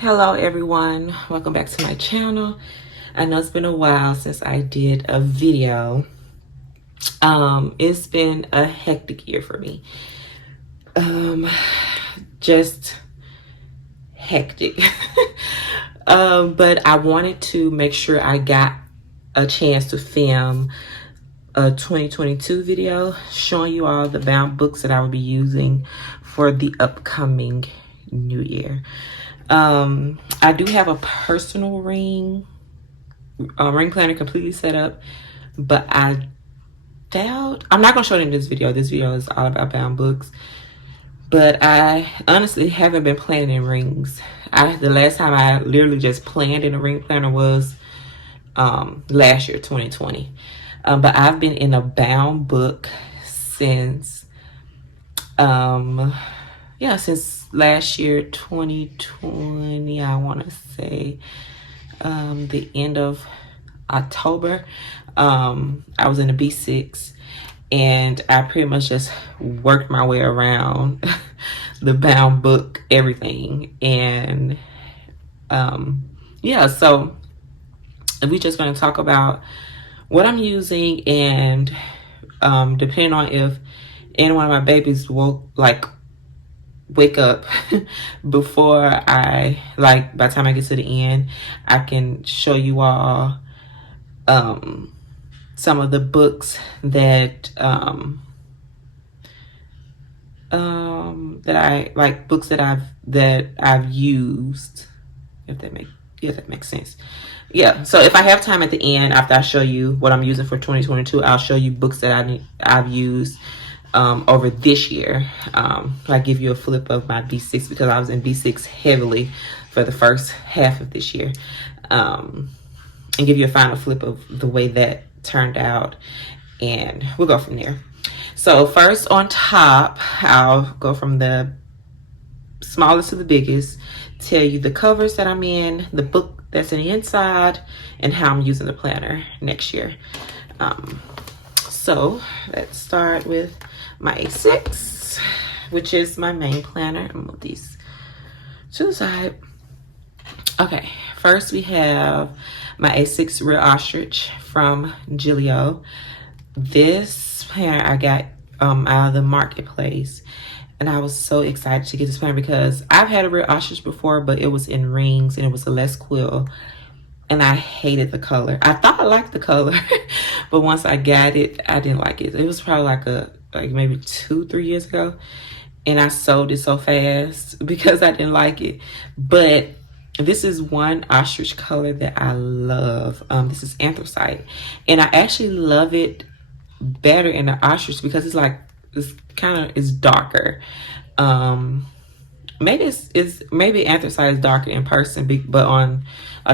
Hello everyone, welcome back to my channel. I know it's been a while since I did a video. It's been a hectic year for me. Just hectic. But I wanted to make sure I got a chance to film a 2022 video showing you all the bound books that I will be using for the upcoming new year. I do have a personal ring planner completely set up, but I'm not gonna show it in this video. This video is all about bound books, but I honestly haven't been planning in rings. The last time I literally just planned in a ring planner was last year, 2020. But I've been in a bound book since since last year, 2020. I want to say the end of October. I was in a B6 and I pretty much just worked my way around the bound book, everything. And so we're just going to talk about what I'm using, and depending on if any one of my babies will wake up before by the time I get to the end, I can show you all some of the books that I've used, if that makes sense. Yeah, so if I have time at the end, after I show you what I'm using for 2022, I'll show you books that I've used over this year. I give you a flip of my B6 because I was in B6 heavily for the first half of this year, and give you a final flip of the way that turned out, and we'll go from there. So first, on top, I'll go from the smallest to the biggest, tell you the covers that I'm in, the book that's in the inside, and how I'm using the planner next year. So let's start with my A6, which is my main planner. I'm gonna move these to the side. Okay, first we have my A6 Real Ostrich from Gillio. This planner I got out of the marketplace, and I was so excited to get this planner because I've had a Real Ostrich before, but it was in rings and it was a less quill, and I hated the color. I thought I liked the color, but once I got it, I didn't like it. It was probably like maybe 2-3 years ago, and I sold it so fast because I didn't like it. But this is one ostrich color that I love. This is Anthracite, and I actually love it better in the ostrich because it's darker. Maybe Anthracite is darker in person, but on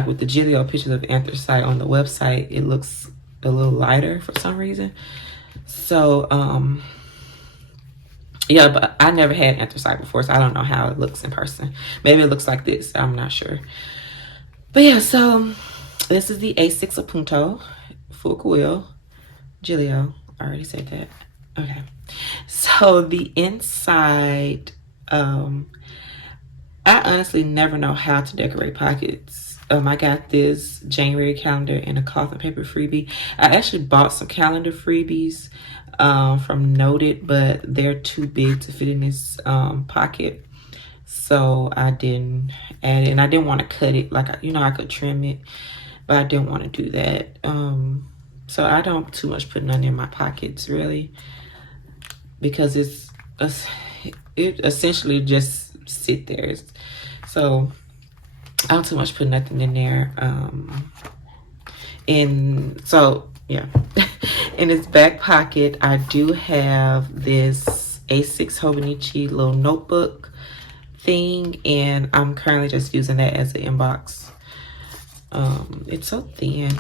with the Gillio pictures of Anthracite on the website, it looks a little lighter for some reason. So yeah, but I never had Anthracite before, so I don't know how it looks in person. Maybe it looks like this, I'm not sure. But yeah, so this is the A6 Apunto full quill Gillio. I already said that. Okay, so the inside, I honestly never know how to decorate pockets. I got this January calendar and a cloth and paper freebie. I actually bought some calendar freebies from Noted, but they're too big to fit in this pocket, so I didn't add it, and I didn't want to cut it. I could trim it, but I didn't want to do that. So I don't too much put none in my pockets really, because it essentially just sit there. So I don't too much put nothing in there. And so yeah, in its back pocket, I do have this A6 Hobonichi little notebook thing, and I'm currently just using that as an inbox. It's so thin.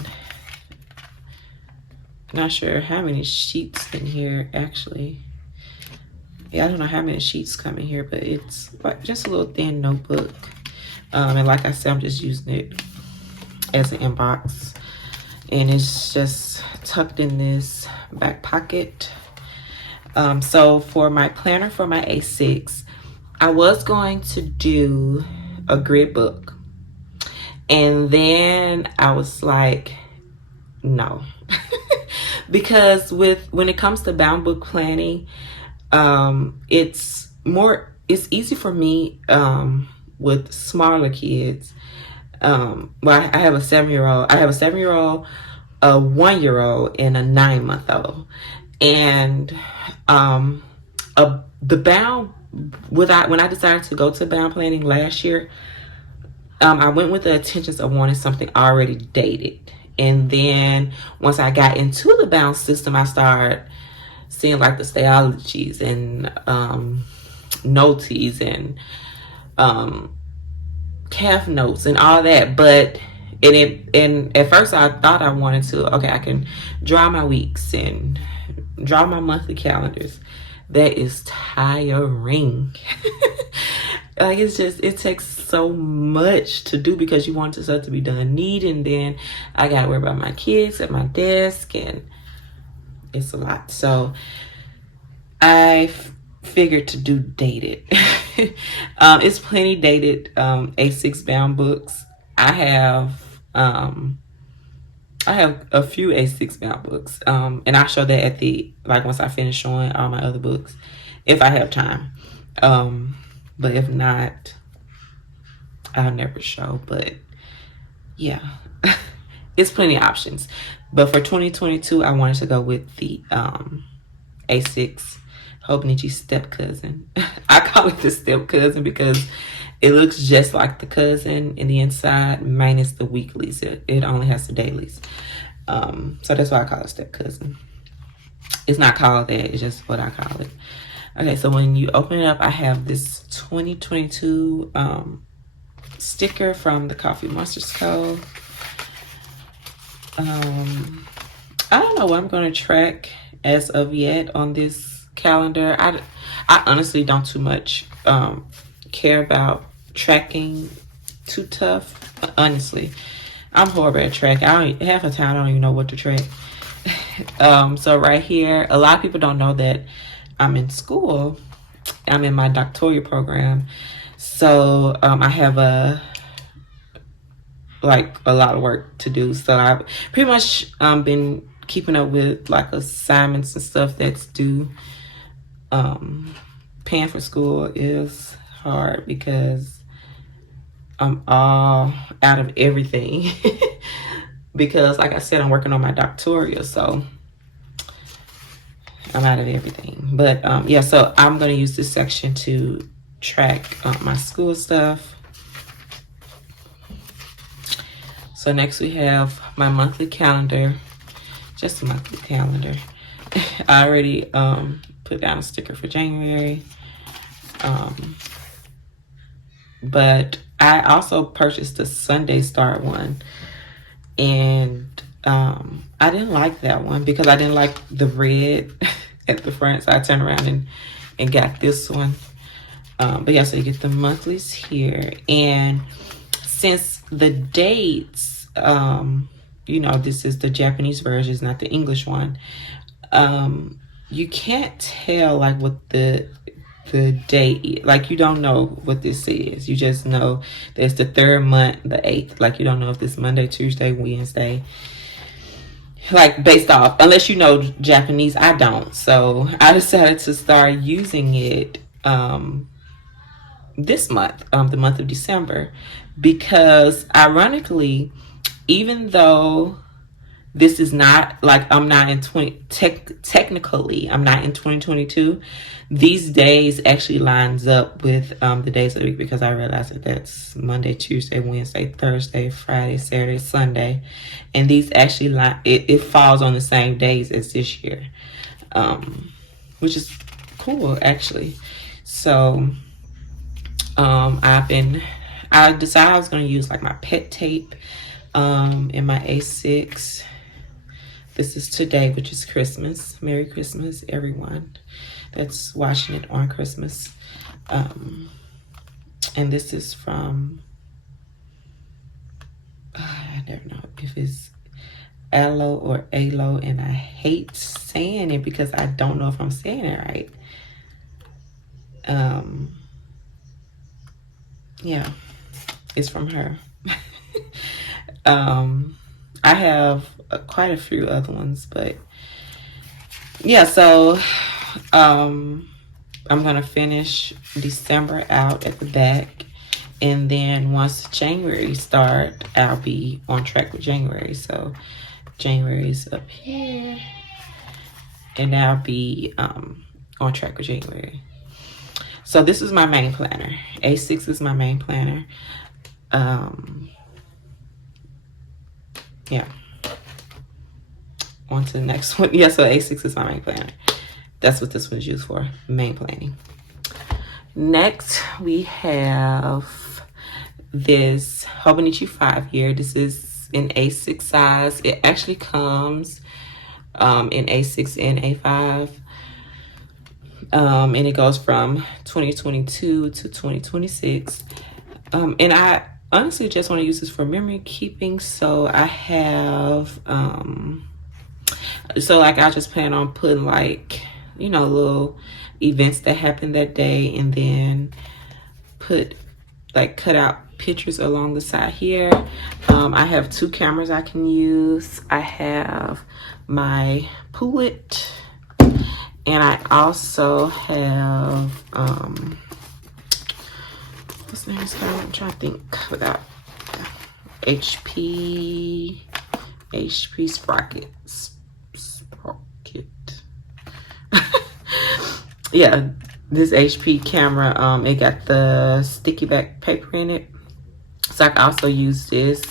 Not sure how many sheets in here actually. Yeah, I don't know how many sheets come in here, but it's just a little thin notebook. And like I said, I'm just using it as an inbox, and it's just tucked in this back pocket. So for my planner for my A6, I was going to do a grid book. And then I was like, no. Because when it comes to bound book planning, it's easy for me with smaller kids. Well, I have a 7-year-old, a 1-year-old, and a 9-month-old. And the bound, when I decided to go to bound planning last year, I went with the intentions of wanting something already dated. And then once I got into the bound system, I started seeing like the stayologies and noties and calf notes and all that. But and at first I thought I wanted to, okay, I can draw my weeks and draw my monthly calendars. That is tiring. Like, it takes so much to do because you want stuff to be done neat, and then I gotta worry about my kids at my desk, and it's a lot. So I figured to do dated. It's plenty dated A6 bound books. I have a few A6 bound books, and I'll show that at once I finish showing all my other books, if I have time. But if not, I'll never show. But yeah, it's plenty of options. But for 2022, I wanted to go with the A6 Hobonichi step cousin. I call it the step cousin because it looks just like the cousin in the inside, minus the weeklies. It only has the dailies. So that's why I call it step cousin. It's not called that, it's just what I call it. Okay, so when you open it up, I have this 2022 sticker from the Coffee Monsters Co. I don't know what I'm going to track as of yet on this calendar. I honestly don't too much care about tracking too tough. Honestly, I'm horrible at tracking. Half the time I don't even know what to track. So right here, a lot of people don't know that I'm in school. I'm in my doctoral program. So I have a lot of work to do. So I've pretty much been keeping up with like assignments and stuff that's due. Paying for school is hard because I'm all out of everything. Because like I said, I'm working on my doctoral, so I'm out of everything. But yeah, so I'm going to use this section to track my school stuff. So next we have my monthly calendar, just a monthly calendar. I already put down a sticker for January. But I also purchased the Sunday Start one. And I didn't like that one because I didn't like the red at the front. So I turned around and got this one. But yeah, so you get the monthlies here. And since the dates, you know, this is the Japanese version, it's not the English one. You can't tell like what the date, like you don't know what this is. You just know that it's the third month, the 8th. Like you don't know if it's Monday, Tuesday, Wednesday. Like based off, unless you know Japanese, I don't. So I decided to start using it this month, the month of December, because ironically, even though this is not like I'm not in technically I'm not in 2022, these days actually lines up with the days of the week, because I realized that that's Monday, Tuesday, Wednesday, Thursday, Friday, Saturday, Sunday, and these actually it falls on the same days as this year, which is cool actually. So I decided I was going to use like my pet tape in my A6. This is today, which is Christmas. Merry Christmas, everyone that's watching it on Christmas. And this is from, I never know if it's Aloe or Alo, and I hate saying it because I don't know if I'm saying it right. Yeah. is from her. I have quite a few other ones, but yeah, so I'm gonna finish December out at the back, and then once January start, I'll be on track with January. So January's up here, and I'll be on track with January. So this is my main planner. A6 is my main planner. Yeah. On to the next one. Yeah, so A6 is my main planner. That's what this one is used for, main planning. Next, we have this Hobonichi 5 here. This is in A6 size. It actually comes in A6 and A5. And it goes from 2022 to 2026. And I honestly just want to use this for memory keeping. So I have, so like I just plan on putting like, you know, little events that happened that day, and then put like cut out pictures along the side here. I have 2 cameras I can use. I have my Poulet, and I also have what's the name of this camera? I'm trying to think without HP Sprocket. Yeah, this HP camera, it got the sticky back paper in it, so I can also use this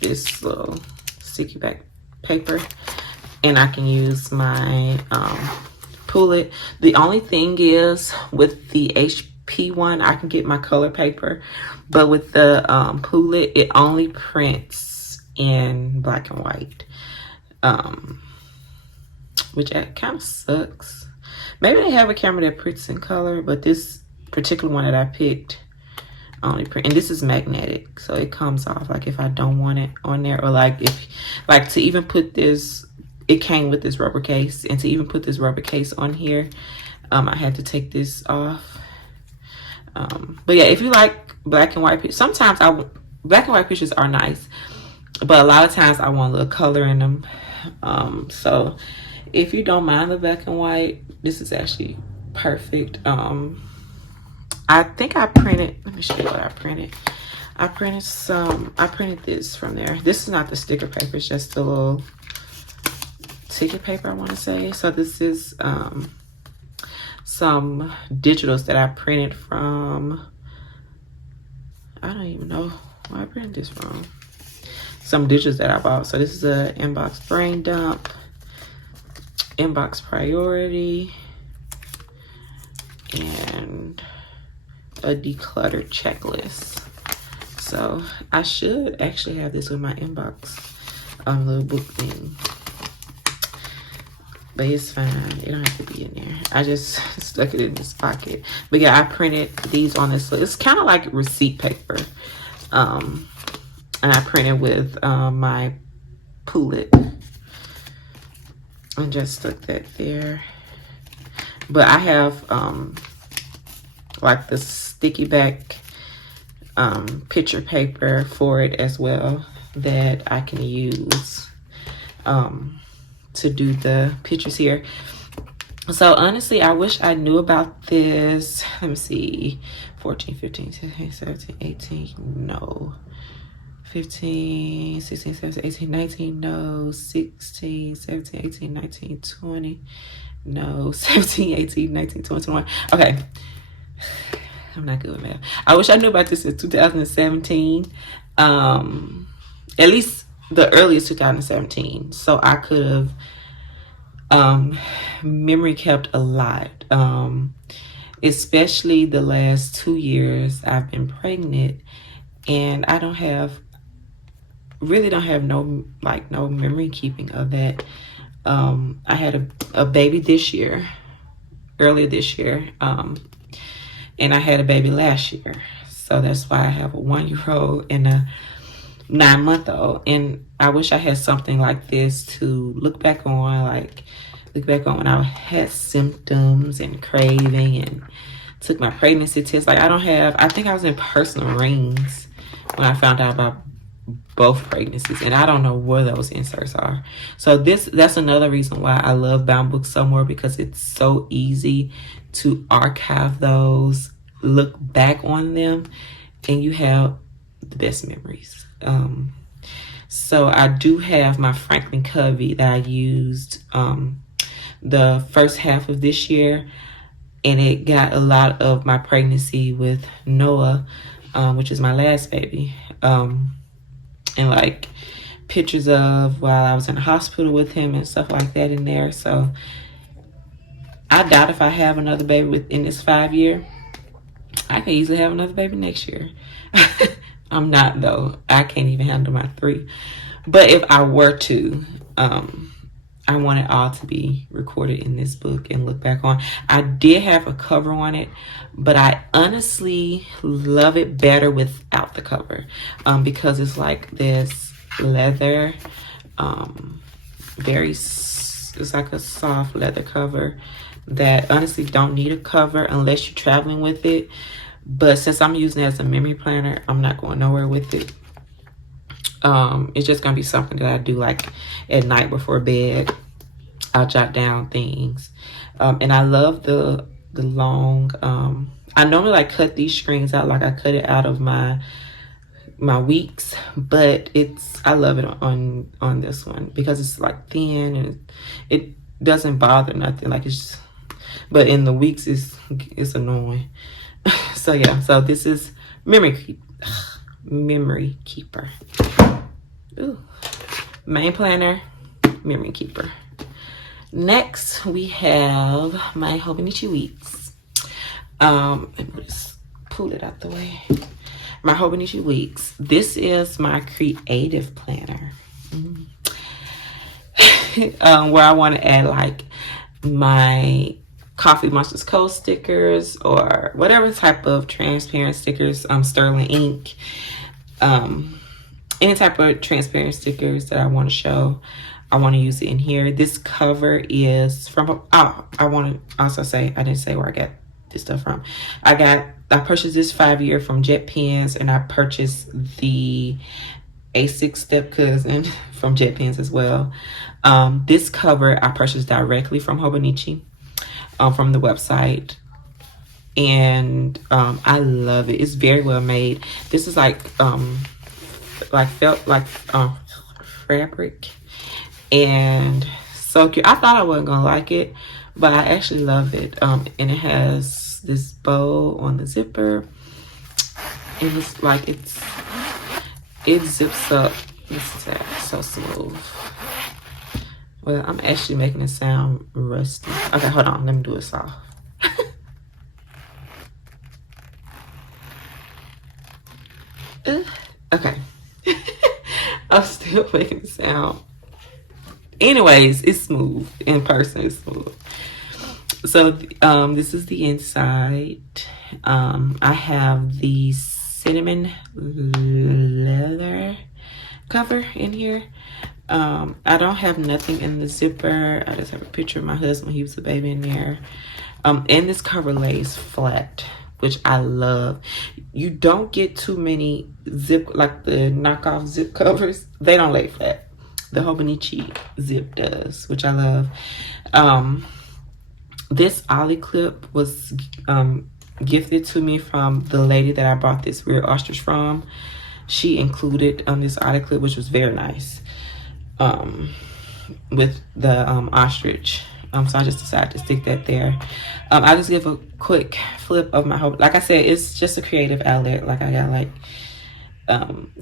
this little sticky back paper, and I can use my Poulet. The only thing is with the HP one, I can get my color paper, but with the Poulet, it only prints in black and white, which kind of sucks. Maybe they have a camera that prints in color, but this particular one that I picked only print, and this is magnetic, so it comes off like if I don't want it on there, or like if like to even put this, it came with this rubber case, and to even put this rubber case on here, I had to take this off. But yeah, if you like black and white pictures, sometimes black and white pictures are nice, but a lot of times I want a little color in them. So if you don't mind the black and white, this is actually perfect. I think I printed, let me show you what I printed. I printed this from there. This is not the sticker paper, it's just a little ticket paper, I want to say. So this is some digitals that I printed from, I don't even know where I printed this from. Some digitals that I bought. So this is a inbox brain dump, inbox priority, and a decluttered checklist. So I should actually have this with my inbox little book thing, but it's fine, it don't have to be in there. I just stuck it in this pocket. But yeah, I printed these on this, so it's kind of like receipt paper, and I printed with my Poulet and just stuck that there. But I have like the sticky back picture paper for it as well that I can use to do the pictures here. So honestly, I wish I knew about this. Let me see, 14, 15, 16, 17, 18, no. 15, 16, 17, 18, 19, no. 16, 17, 18, 19, 20, no. 17, 18, 19, 20, 21. Okay. I'm not good with math. I wish I knew about this in 2017. At least the earliest 2017. So I could have memory kept a lot. Especially the last 2 years I've been pregnant, and I don't have no memory keeping of that. I had a baby this year, earlier this year, and I had a baby last year, so that's why I have a 1-year-old and a 9-month-old. And I wish I had something like this to look back on when I had symptoms and craving, and took my pregnancy test. Like, I think I was in personal rings when I found out about both pregnancies, and I don't know where those inserts are. So that's another reason why I love bound books so more, because it's so easy to archive those, look back on them, and you have the best memories. So I do have my Franklin Covey that I used the first half of this year, and it got a lot of my pregnancy with Noah, which is my last baby, and like pictures of while I was in the hospital with him and stuff like that in there. So I doubt if I have another baby within this 5 year. I can easily have another baby next year. I'm not, though. I can't even handle my 3. But if I were to, I want it all to be recorded in this book and look back on. I did have a cover on it, but I honestly love it better without the cover, because it's like this leather, it's like a soft leather cover that honestly don't need a cover unless you're traveling with it. But since I'm using it as a memory planner, I'm not going nowhere with it. It's just gonna be something that I do like at night before bed. I'll jot down things, and I love the long. I normally like cut these strings out, like I cut it out of my weeks, but I love it on this one because it's like thin and it doesn't bother nothing. Like it's, but in the weeks it's annoying. So yeah, so this is Memory Keeper. Ooh. Main planner, Memory Keeper. Next we have my Hobonichi Weeks. Let me just pull it out the way. My Hobonichi Weeks. This is my creative planner. Where I want to add like my Coffee Monsters Co. stickers or whatever type of transparent stickers, sterling ink, any type of transparent stickers that I want to show. I want to use it in here. This cover is from, I want to also say, I didn't say where I got this stuff from. I purchased this 5 year from Jet Pens, and I purchased the A6 Step Cousin from Jet Pens as well. This cover I purchased directly from Hobonichi, from the website, and I love it. It's very well made. This is like felt like fabric, and so cute. I thought I wasn't gonna like it, but I actually love it. And it has this bow on the zipper, and it's like it zips up. This is so smooth. Well, I'm actually making it sound rusty. Okay, hold on. Let me do it soft. Okay. I'm still making it sound. Anyways, it's smooth. In person, it's smooth. So, this is the inside. I have the cinnamon leather cover in here. I don't have nothing in the zipper. I just have a picture of my husband. He was a baby in there. And this cover lays flat, which I love. You don't get too many like the knockoff zip covers. They don't lay flat. The Hobonichi zip does, which I love. This ollie clip was gifted to me from the lady that I bought this weird ostrich from. She included this ollie clip, which was very nice, with the ostrich. So I just decided to stick that there. I'll just give a quick flip of my Like I said, it's just a creative outlet. Like I got like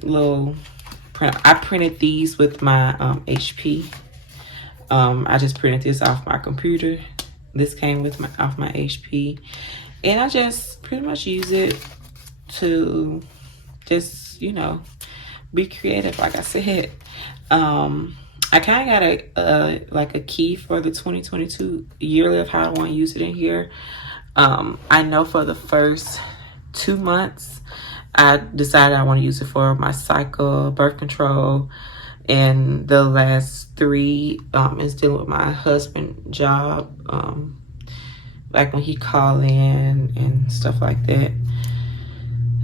little print. I printed these with my HP. I just printed this off my computer. This came with off my HP, and I just pretty much use it to just, you know, be creative. Like I said, I kind of got like a key for the 2022 yearly of how I want to use it in here. I know for the first 2 months, I decided I want to use it for my cycle, birth control, and the last 3 is dealing with my husband's job, like when he call in and stuff like that.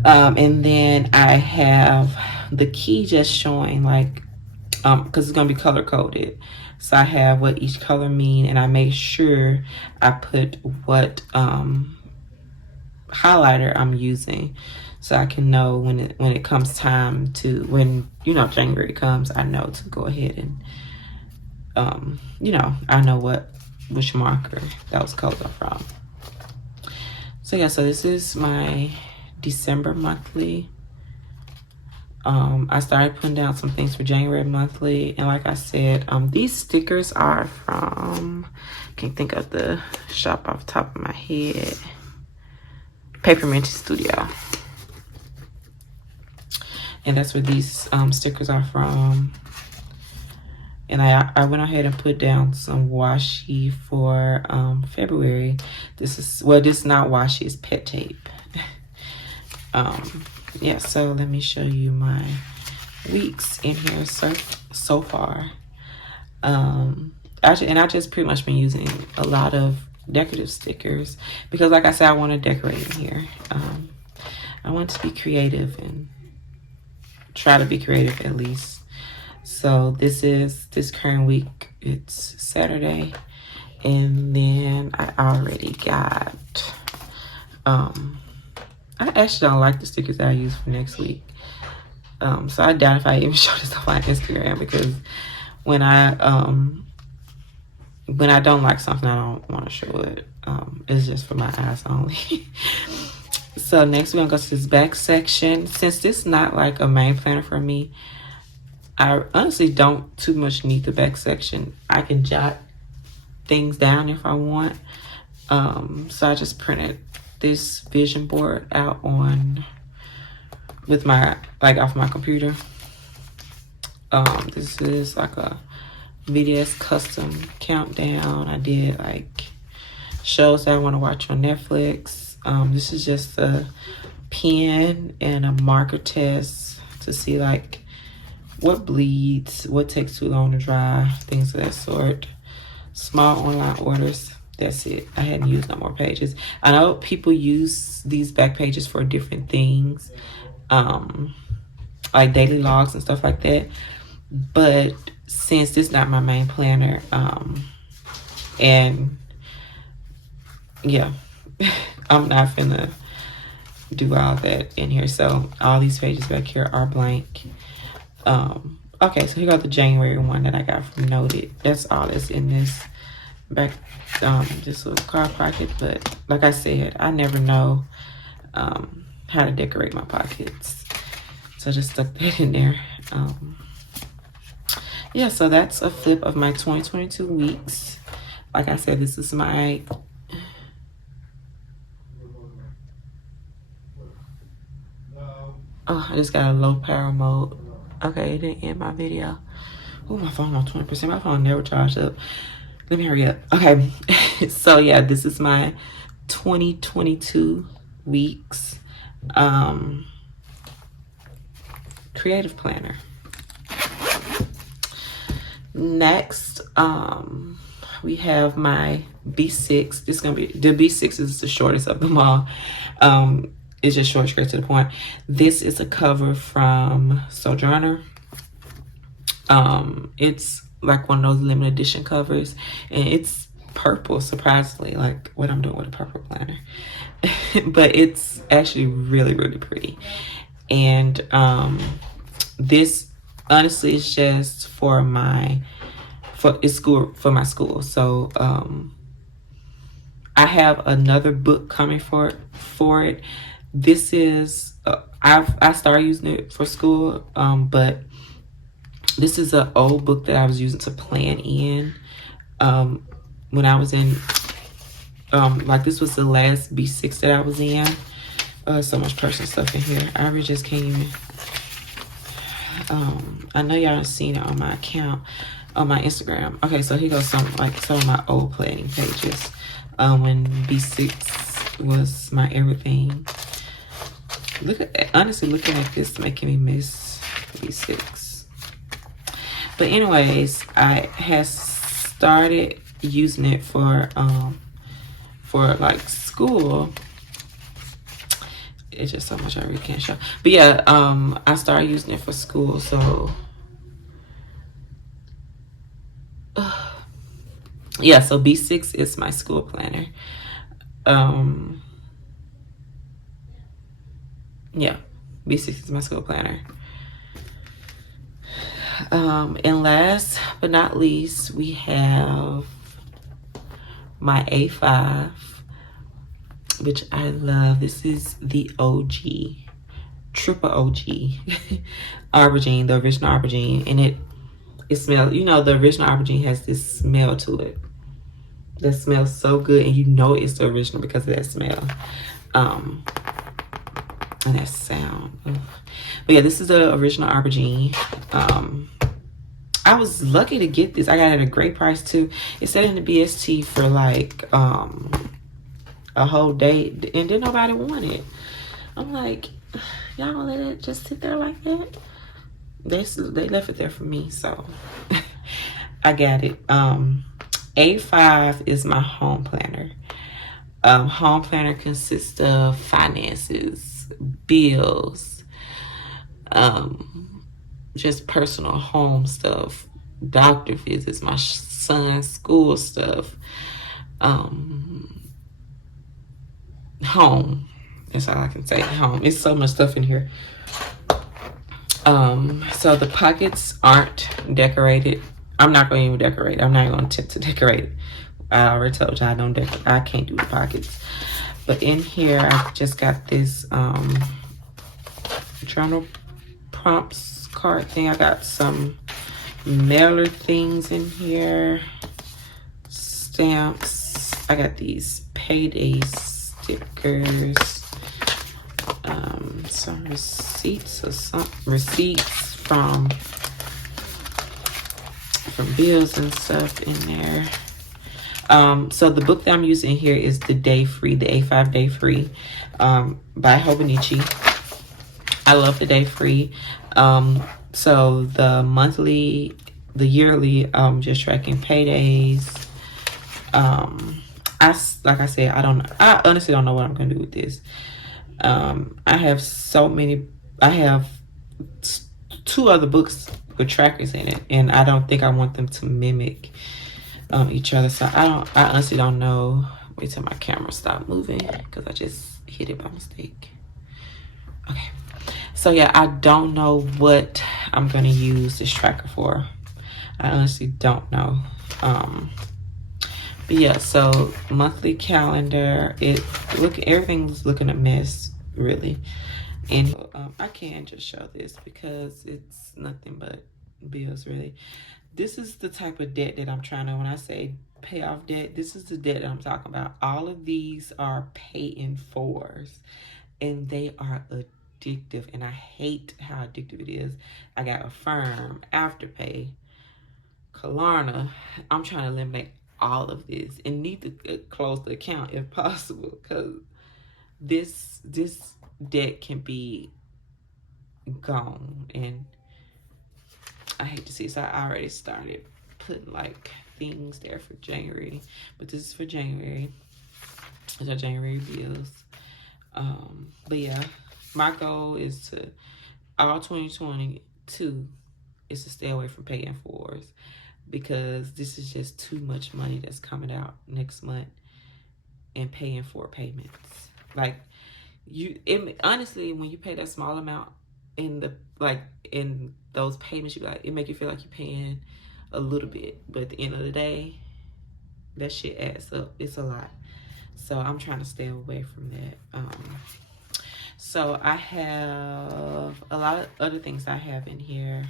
And then I have the key just showing like, because it's gonna be color coded. So I have what each color mean, and I make sure I put what highlighter I'm using, so I can know when it comes time to, when, you know, January comes, I know to go ahead and you know, I know which marker those colors are from. So yeah, so this is my December monthly. I started putting down some things for January monthly, and like I said, these stickers are from, can't think of the shop off the top of my head, Paper Minty Studio, and that's where these stickers are from. And I went ahead and put down some washi for February. This is, well, this is not washi, it's pet tape. Yeah, so let me show you my weeks in here so far. I just pretty much been using a lot of decorative stickers because, like I said, I want to decorate in here. I want to be creative and try to be creative at least. So this current week, it's Saturday, and then I already got I actually don't like the stickers that I use for next week. So I doubt if I even show this off on Instagram, because when I don't like something, I don't want to show it. It's just for my eyes only. So next we're gonna go to this back section. Since this is not like a main planner for me, I honestly don't too much need the back section. I can jot things down if I want. So I just printed this vision board out with my, like, off my computer. This is like a VDS custom countdown. I did like shows that I want to watch on Netflix. This is just a pen and a marker test to see like what bleeds, what takes too long to dry, things of that sort. Small online orders. That's it. I hadn't used no more pages. I know people use these back pages for different things, like daily logs and stuff like that. But since this is not my main planner, and yeah, I'm not finna do all that in here. So all these pages back here are blank. Okay, so here got the January one that I got from Noted. That's all that's in this back, this little card pocket. But like I said, I never know how to decorate my pockets, so I just stuck that in there. Yeah, so that's a flip of my 2022 weeks. Like I said, this is my I just got a low power mode. Okay, it didn't end my video. Oh, my phone on 20%. My phone never charged up. Let me hurry up. Okay, so yeah, this is my 2022 weeks creative planner. Next, we have my B6. This is gonna be, the B6 is the shortest of them all. It's just short, straight to the point. This is a cover from Sojourner. It's like one of those limited edition covers, and it's purple, surprisingly, like what I'm doing with a purple planner. But it's actually really, really pretty. And this honestly is just for my school. So I have another book coming for it. This is I started using it for school, but this is an old book that I was using to plan in when I was in like, this was the last B6 that I was in. So much personal stuff in here. I really just can't even I know y'all have seen it on my account, on my Instagram. Okay, so here goes some of my old planning pages when B6 was my everything. Honestly, looking at this making me miss B6. But anyways, I had started using it for for like school. It's just so much I really can't show. But yeah, I started using it for school, so yeah, so B6 is my school planner. Yeah, B6 is my school planner. And last but not least, we have my A5, which I love. This is the OG, triple OG aubergine, the original aubergine, and it smells, you know, the original aubergine has this smell to it that smells so good, and you know it's the original because of that smell. And that sound. Ugh. But yeah, this is the original aubergine. I was lucky to get this. I got it at a great price too. It said in the BST for like a whole day, and then nobody wanted it. I'm like, y'all gonna let it just sit there like that? They left it there for me, so I got it. A5 is my home planner. Home planner consists of finances, bills, just personal home stuff, doctor visits, my son's school stuff, home. That's all I can say. Home. It's so much stuff in here. So the pockets aren't decorated. I'm not going to even decorate. I'm not going to attempt to decorate it. I already told you I don't decorate. I can't do the pockets. But in here, I just got this journal prompts card thing. I got some mailer things in here, stamps. I got these payday stickers, some receipts or some receipts from bills and stuff in there. So the book that I'm using here is the Day Free, the A5 Day Free, by Hobonichi. I love the Day Free. So the monthly, the yearly, just tracking paydays. Like I said, I honestly don't know what I'm gonna do with this. I have so many. I have 2 other books with trackers in it, and I don't think I want them to mimic each other. So I honestly don't know. Wait till my camera stop moving because I just hit it by mistake. Okay. So yeah, I don't know what I'm gonna use this tracker for. I honestly don't know. But yeah, so monthly calendar. Everything's looking a mess, really. And I can just show this because it's nothing but bills, really. This is the type of debt that I'm trying to, when I say pay off debt, this is the debt that I'm talking about. All of these are pay-in-4s, and they are addictive, and I hate how addictive it is. I got Affirm, Afterpay, Klarna. I'm trying to eliminate all of this and need to close the account if possible, because this debt can be gone, and I hate to see it. So I already started putting like things there for January, but this is for January. These are January bills. But yeah, my goal is to, all 2022 is to stay away from pay-in-4s, because this is just too much money that's coming out next month and pay-in-4 payments. Like honestly, when you pay that small amount in those payments, it make you feel like you're paying a little bit, but at the end of the day, that shit adds up. It's a lot. So I'm trying to stay away from that. So I have a lot of other things I have in here.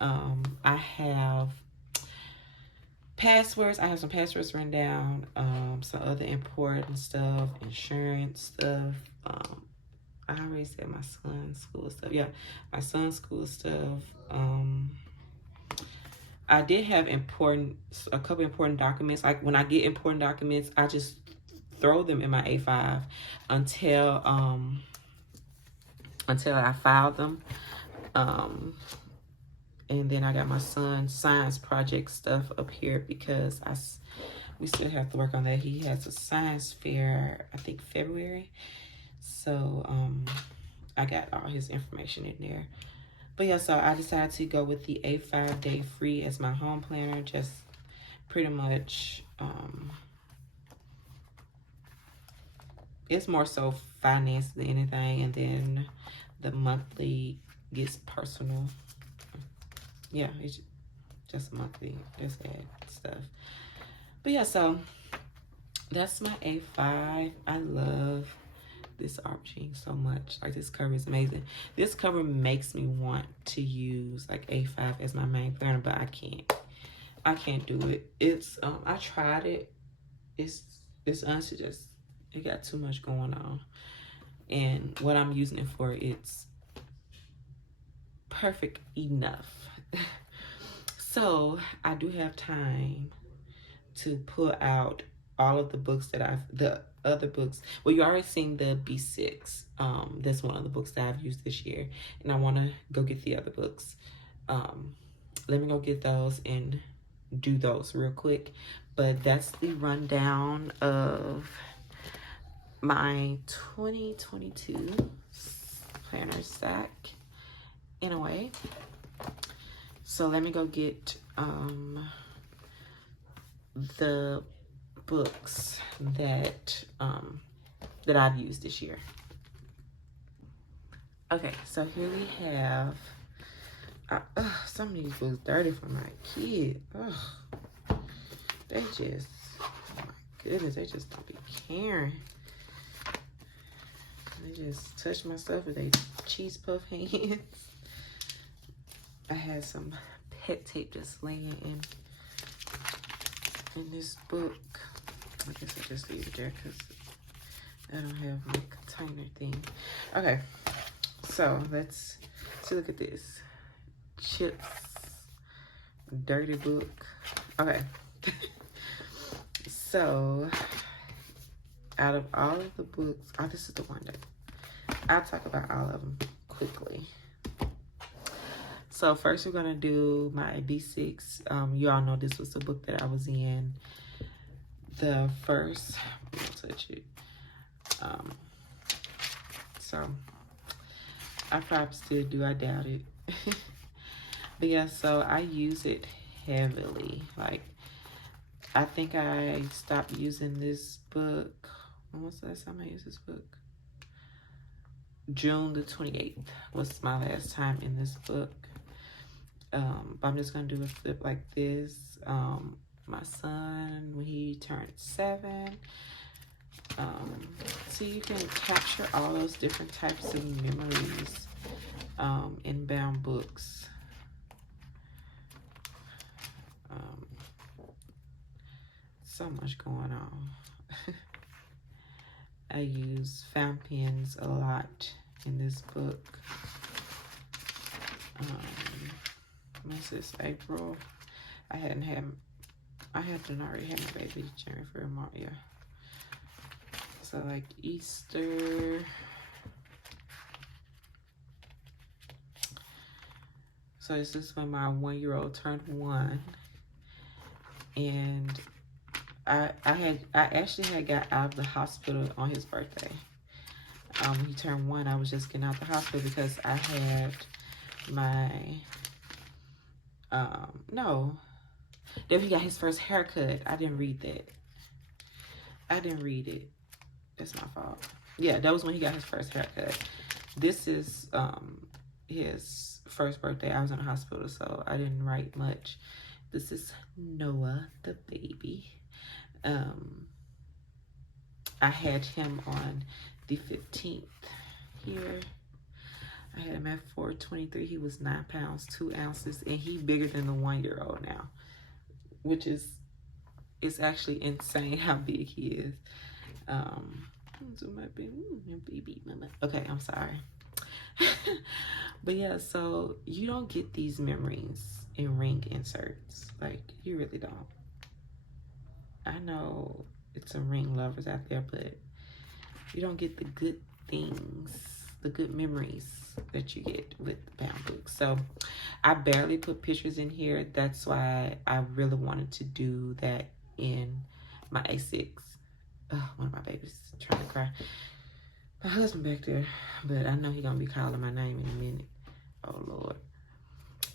I have passwords. I have some passwords written down. Some other important stuff, insurance stuff. I already said my son's school stuff. Yeah, my son's school stuff. I did have a couple important documents. Like when I get important documents, I just throw them in my A5 until I file them. And then I got my son's science project stuff up here because we still have to work on that. He has a science fair, I think February. So I got all his information in there. But yeah, so I decided to go with the A5 Day Free as my home planner. Just pretty much, it's more so finance than anything. And then the monthly gets personal. Yeah, it's just monthly. Just add stuff. But yeah, so that's my A5. I love this art machine so much. Like, this cover is amazing. This cover makes me want to use like A5 as my main planner, but I can't do it. It's I tried it. It's honestly just, it got too much going on, and what I'm using it for, it's perfect enough. So I do have time to pull out all of the books that the other books. Well, you already seen the B6. That's one of the books that I've used this year, and I want to go get the other books. Let me go get those and do those real quick. But that's the rundown of my 2022 planner stack in a way. So let me go get the books that I've used this year. Okay, so here we have some of these books dirty for my kid. They just, oh my goodness, they just don't be caring. They just touch my stuff with their cheese puff hands. I had some pet tape just laying in this book. I guess I just leave it there because I don't have my container thing. Okay, so let's look at this. Chips, dirty book. Okay. So out of all of the books, this is the one that I'll talk about all of them quickly. So first we're gonna do my B6. You all know this was the book that I was in the first. I won't touch it. So I probably still do. I doubt it. But yeah, so I use it heavily. Like, I think I stopped using this book. When was the last time I used this book? June the 28th was my last time in this book. But I'm just gonna do a flip like this. My son, when he turned 7. So you can capture all those different types of memories in bound books. So much going on. I use fountain pens a lot in this book. This is April. I hadn't already had my baby January for a month. Yeah. So like Easter. So this is when my 1-year-old turned 1, and I actually had got out of the hospital on his birthday. When he turned 1, I was just getting out the hospital because I had my no. Then he got his first haircut. I didn't read that. I didn't read it. That's my fault. Yeah, that was when he got his first haircut. This is his first birthday. I was in the hospital, so I didn't write much. This is Noah, the baby. I had him on the 15th here. I had him at 423. He was 9 pounds, 2 ounces, and he's bigger than the 1-year-old now, which is, it's actually insane how big he is. So my baby mama. Okay, I'm sorry. But yeah, so you don't get these memories in ring inserts. Like, you really don't. I know it's some ring lovers out there, but you don't get the good things, the good memories that you get with bound books. So I barely put pictures in here. That's why I really wanted to do that in my A6. One of my babies trying to cry. My husband back there, but I know he gonna be calling my name in a minute. Oh Lord.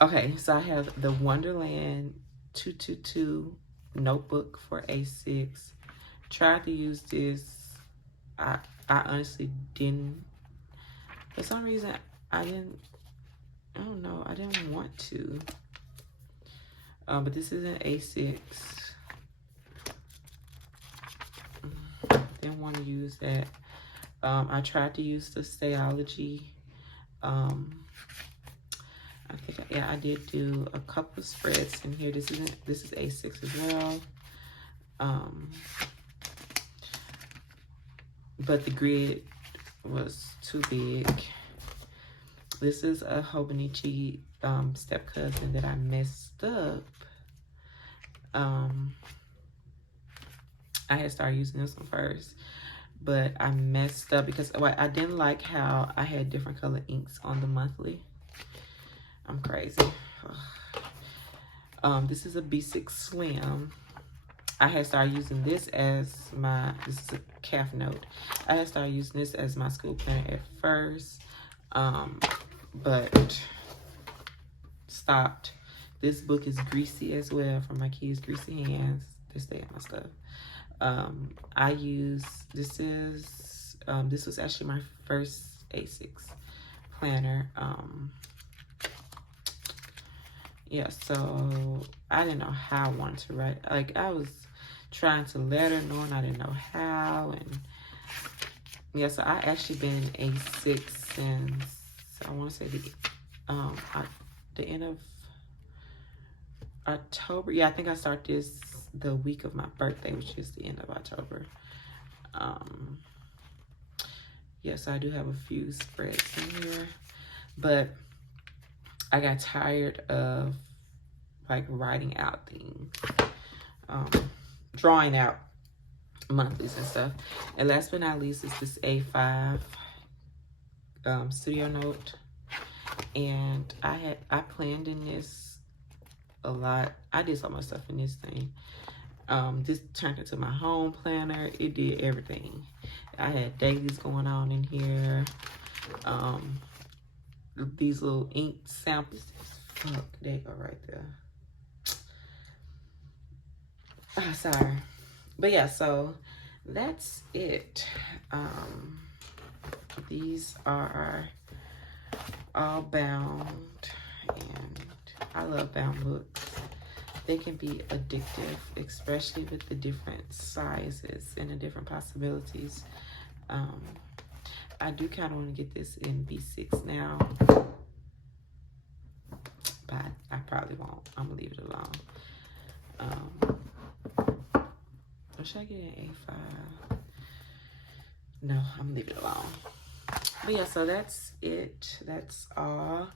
Okay, so I have the Wonderland 222 notebook for A6. Tried to use this. I honestly didn't. For some reason, I don't know. I didn't want to. But this is an A6. Didn't want to use that. I tried to use the Stayology. I think, yeah, I did do a couple of spreads in here. This is A6 as well. But the grid was too big. This is a Hobonichi step cousin that I messed up. I had started using this one first, but I messed up because I didn't like how I had different color inks on the monthly. I'm crazy. This is a B6 Slim. I had started using this as this is a calf note. I had started using this as my school planner at first, but stopped. This book is greasy as well for my kids' greasy hands. They stay in my stuff. This was actually my first A6 planner. Yeah, so I didn't know how I wanted to write. Like, I was trying to let her know and I didn't know how. And yeah, so I actually been A6 since, I want to say the end of October. Yeah, I think I started this the week of my birthday, which is the end of October. Yes, I do have a few spreads in here, but I got tired of like writing out things, drawing out monthlies and stuff. And last but not least is this A5 studio note, and I planned in this a lot. I did so much stuff in this thing. This turned into my home planner. It did everything. I had dailies going on in here. These little ink samples. Fuck, there you go right there. Sorry. But yeah, so that's it. These are all bound, and I love bound books. They can be addictive, especially with the different sizes and the different possibilities. I do kind of want to get this in B6 now, but I probably won't. I'm gonna leave it alone. Or should I get it in A5? No, I'm gonna leave it alone. But yeah, so that's it. That's all.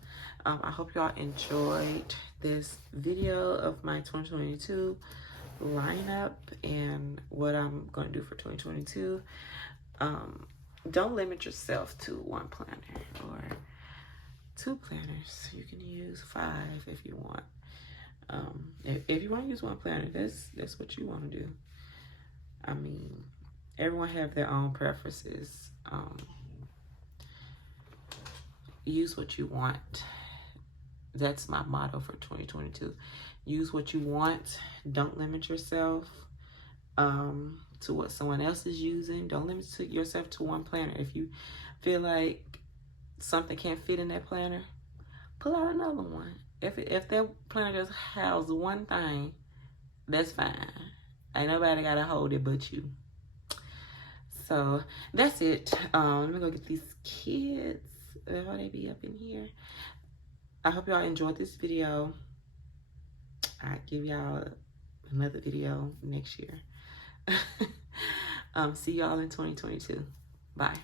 I hope y'all enjoyed this video of my 2022 lineup and what I'm going to do for 2022. Don't limit yourself to one planner or 2 planners. You can use 5 if you want. If you want to use one planner, that's what you want to do. I mean, everyone have their own preferences. Use what you want. That's my motto for 2022. Use what you want. Don't limit yourself to what someone else is using. Don't limit yourself to one planner. If you feel like something can't fit in that planner, pull out another one. If that planner just houses one thing, that's fine. Ain't nobody gotta hold it but you. So that's it. Let me go get these kids. How they be up in here. I hope y'all enjoyed this video. I'll give y'all another video next year. See y'all in 2022. Bye.